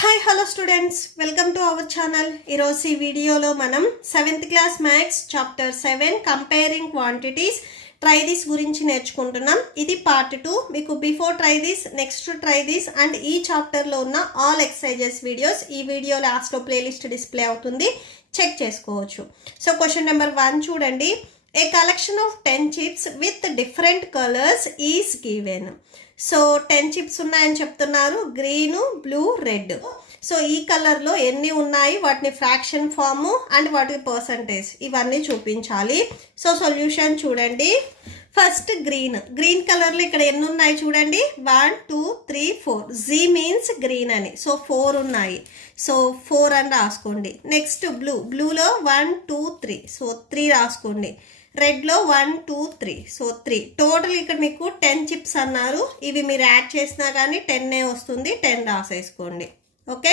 Hi hello students, welcome to our channel. ఈరోజు ఈ వీడియోలో మనం 7th class maths chapter 7 comparing quantities try this గురించి నేర్చుకుంటున్నాం. ఇది పార్ట్ 2. మీకు before try this, next try this and ఈ చాప్టర్లో ఉన్న ఆల్ ఎక్సర్సైజెస్ వీడియోస్ ఈ వీడియో లాస్ట్లో ప్లేలిస్ట్ డిస్ప్లే అవుతుంది, చెక్ చేసుకోవచ్చు. సో క్వశ్చన్ నెంబర్ 1 చూడండి. A collection of 10 chips with different colours is given. So 10 chips ఉన్నాయని చెప్తున్నారు, గ్రీను, బ్లూ, రెడ్. సో ఈ కలర్లో ఎన్ని ఉన్నాయి, వాటిని ఫ్రాక్షన్ ఫాము అండ్ వాటి పర్సంటేజ్ ఇవన్నీ చూపించాలి. సో సొల్యూషన్ చూడండి. ఫస్ట్ గ్రీన్ కలర్లో ఇక్కడ ఎన్ని ఉన్నాయి చూడండి, 1 2 3 4. జీ మీన్స్ గ్రీన్ అని, సో 4 ఉన్నాయి. సో 4 అని రాసుకోండి. నెక్స్ట్ బ్లూలో 1 2 3, సో 3 రాసుకోండి. రెడ్లో 1 2 3, సో 3. టోటల్ ఇక్కడ మీకు 10 చిప్స్ అన్నారు. ఇవి మీరు యాడ్ చేసినా కానీ 10 వస్తుంది, 10 రాసేసుకోండి. ఓకే.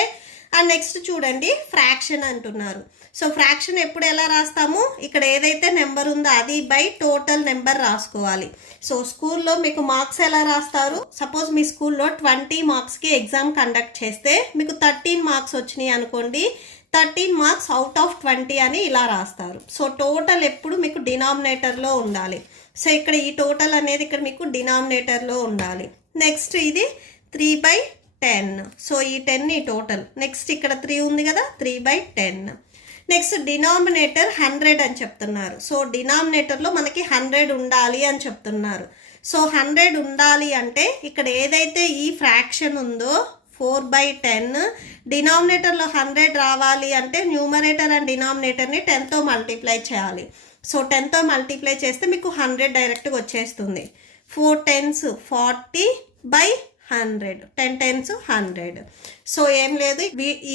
అండ్ నెక్స్ట్ చూడండి, ఫ్రాక్షన్ అంటున్నారు. సో ఫ్రాక్షన్ ఎప్పుడు ఎలా రాస్తాము, ఇక్కడ ఏదైతే నెంబర్ ఉందో అది బై టోటల్ నెంబర్ రాసుకోవాలి. సో స్కూల్లో మీకు మార్క్స్ ఎలా రాస్తారు, సపోజ్ మీ స్కూల్లో 20 మార్క్స్కి ఎగ్జామ్ కండక్ట్ చేస్తే మీకు 13 మార్క్స్ వచ్చినాయి అనుకోండి, 13 మార్క్స్ అవుట్ ఆఫ్ 20 అని ఇలా రాస్తారు. సో టోటల్ ఎప్పుడు మీకు డినామినేటర్లో ఉండాలి. సో ఇక్కడ ఈ టోటల్ అనేది ఇక్కడ మీకు డినామినేటర్లో ఉండాలి. నెక్స్ట్ ఇది 3/10. సో ఈ 10 ఈ టోటల్. నెక్స్ట్ ఇక్కడ 3 ఉంది కదా, 3/10. నెక్స్ట్ డినామినేటర్ 100 అని చెప్తున్నారు. సో డినామినేటర్లో మనకి 100 ఉండాలి అని చెప్తున్నారు. సో 100 ఉండాలి అంటే ఇక్కడ ఏదైతే ఈ ఫ్రాక్షన్ ఉందో 4/10, డినామినేటర్లో 100 రావాలి అంటే న్యూమరేటర్ అండ్ డినామినేటర్ని 10తో మల్టిప్లై చేయాలి. సో 10తో మల్టిప్లై చేస్తే మీకు 100 డైరెక్ట్గా వచ్చేస్తుంది. 4 10s 40/100, 10 10s 100. సో ఏం లేదు,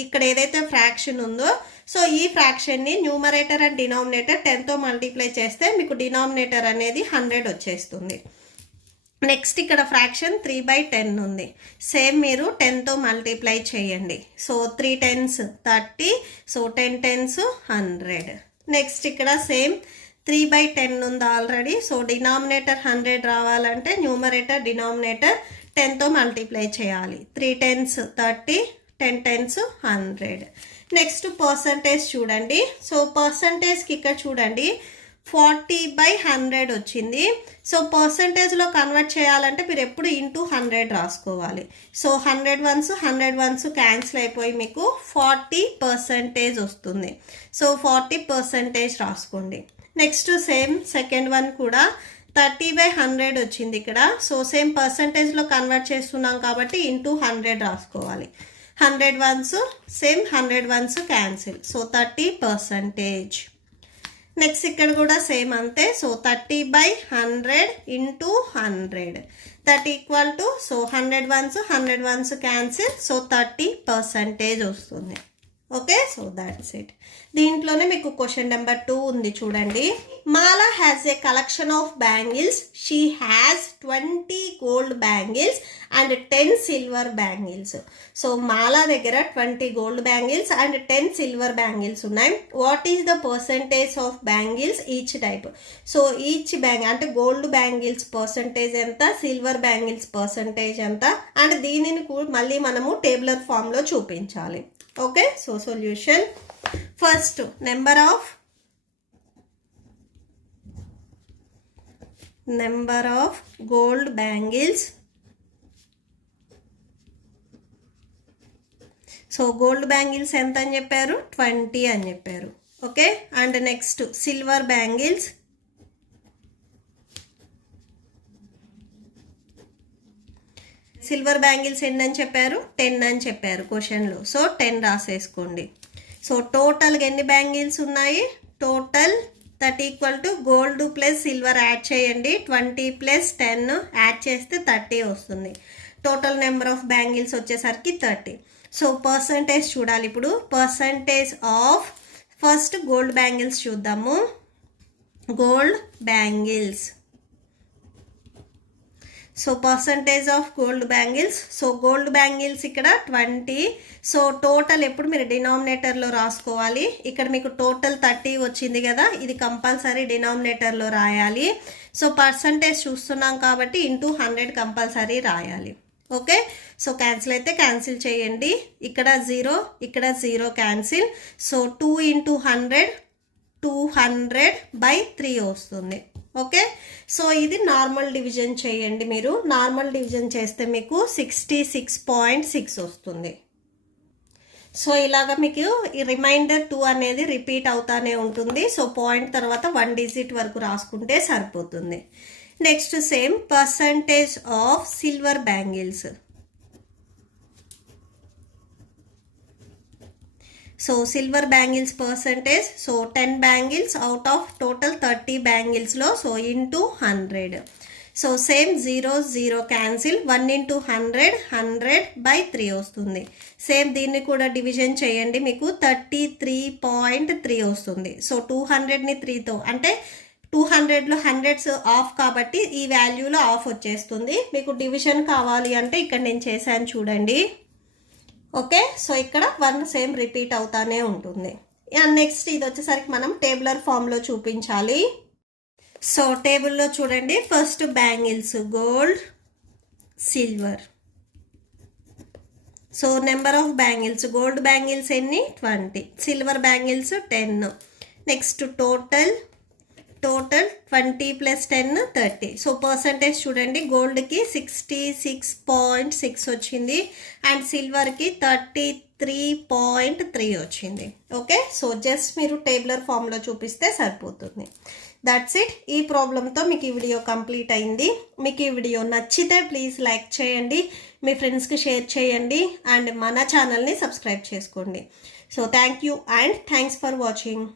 ఇక్కడ ఏదైతే ఫ్రాక్షన్ ఉందో సో ఈ ఫ్రాక్షన్ని న్యూమరేటర్ అండ్ డినామినేటర్ 10తో మల్టిప్లై చేస్తే మీకు డినామినేటర్ అనేది 100 వచ్చేస్తుంది. నెక్స్ట్ ఇక్కడ ఫ్రాక్షన్ 3/10 ఉంది. సేమ్ మీరు 10తో మల్టిప్లై చేయండి. So 3 10s 30, so 10 10s 100. Next ఇక్కడ సేమ్ 3/10 ఉంది ఆల్రెడీ. సో డినామినేటర్ 100 రావాలంటే న్యూమరేటర్ డినామినేటర్ 10తో మల్టిప్లై చేయాలి. 3 10s 30, 10 10s 100. నెక్స్ట్ పర్సంటేజ్ చూడండి. సో పర్సంటేజ్కి ఇక్కడ చూడండి 40/100 వచ్చింది. సో పర్సంటేజ్లో కన్వర్ట్ చేయాలంటే మీరు ఎప్పుడు ఇంటూ 100 రాసుకోవాలి. సో 100 100 క్యాన్సిల్ అయిపోయి మీకు 40% వస్తుంది. సో 40% రాసుకోండి. నెక్స్ట్ సేమ్ సెకండ్ వన్ కూడా 30/100 వచ్చింది ఇక్కడ. సో సేమ్ పర్సంటేజ్లో కన్వర్ట్ చేస్తున్నాం కాబట్టి ఇంటూ 100 రాసుకోవాలి. 100 సేమ్ 100 క్యాన్సిల్, సో 30%. నెక్స్ట్ ఇక్కడ కూడా సేమ్ అంతే. So 30/100 into 100 that equal to, so 100 cancel, so 30% వస్తుంది. Okay, so that's it. దీంట్లోనే మీకు క్వశ్చన్ నెంబర్ 2 ఉంది చూడండి. Mala has a collection of bangles. She has 20 gold bangles and 10 silver bangles. So Mala దగ్గర 20 gold bangles and 10 silver bangles ఉన్నాయి. What is the percentage of bangles each type. So each అంటే gold bangles percentage ఎంత, silver bangles percentage ఎంత, and దీనిని మళ్ళీ మనము tabular ఫామ్లో చూపించాలి. Okay, so solution. First number of gold bangles. So gold bangles ఎంత అని చెప్పారు, 20 అని చెప్పారు. Okay, and next silver bangles. Silver bangles ఎన్ని అని చెప్పారు, 10 అని చెప్పారు క్వశ్చన్లో. సో 10 రాసేసుకోండి. సో టోటల్గా ఎన్ని బ్యాంగిల్స్ ఉన్నాయి, total that equal to gold plus silver add చేయండి. 20 + 10 యాడ్ చేస్తే 30 వస్తుంది. టోటల్ నెంబర్ ఆఫ్ బ్యాంగిల్స్ వచ్చేసరికి 30. సో పర్సంటేజ్ చూడాలి ఇప్పుడు. Percentage of first gold bangles చూద్దాము. Gold bangles. So percentage of gold bangles. So gold bangles ఇక్కడ 20. So total ఎప్పుడు మీరు డినామినేటర్లో రాసుకోవాలి. ఇక్కడ మీకు టోటల్ 30 వచ్చింది కదా, ఇది కంపల్సరీ డినామినేటర్లో రాయాలి. సో పర్సంటేజ్ చూస్తున్నాం కాబట్టి ఇంటూ 100 కంపల్సరీ రాయాలి. ఓకే, సో క్యాన్సిల్ అయితే క్యాన్సిల్ చేయండి. ఇక్కడ 0 ఇక్కడ 0 క్యాన్సిల్. సో 2 × 100 200/3 వస్తుంది. ఓకే, సో ఇది నార్మల్ డివిజన్ చేయండి. మీరు నార్మల్ డివిజన్ చేస్తే మీకు 66.6 వస్తుంది. సో ఇలాగా మీకు ఈ రిమైండర్ 2 అనేది రిపీట్ అవుతానే ఉంటుంది. సో పాయింట్ తర్వాత 1 డిజిట్ వరకు రాసుకుంటే సరిపోతుంది. Next same percentage of silver bangles. So silver bangles percentage. So 10 bangles out of total 30 బ్యాంగిల్స్లో so into 100. So same 0 0 cancel. 1 × 100 100/3 వస్తుంది. సేమ్ దీన్ని కూడా డివిజన్ చేయండి. మీకు 33.3 వస్తుంది. సో 200ని 3తో అంటే 200లో హండ్రెడ్స్ ఆఫ్ కాబట్టి ఈ వాల్యూలో ఆఫ్ వచ్చేస్తుంది. మీకు డివిజన్ కావాలి అంటే ఇక్కడ నేను చేశాను చూడండి. ఓకే, సో ఇక్కడ 1 సేమ్ రిపీట్ అవుతానే ఉంటుంది. నెక్స్ట్ ఇది వచ్చేసరికి మనం టేబులర్ ఫామ్లో చూపించాలి. సో టేబుల్లో చూడండి, first bangles gold silver. So number of bangles gold bangles ఎన్ని 20, silver bangles 10. Next total 20 + 10 30. So percentage చూడండి, గోల్డ్కి 66.6 వచ్చింది అండ్ సిల్వర్కి 33.3 వచ్చింది. ఓకే, సో జస్ట్ మీరు టేబులర్ ఫామ్లో చూపిస్తే సరిపోతుంది. That's it. ఈ ప్రాబ్లంతో మీకు ఈ వీడియో కంప్లీట్ అయింది. మీకు ఈ వీడియో నచ్చితే ప్లీజ్ లైక్ చేయండి, మీ ఫ్రెండ్స్కి షేర్ చేయండి అండ్ మన ఛానల్ని సబ్స్క్రైబ్ చేసుకోండి. So thank you and thanks for watching.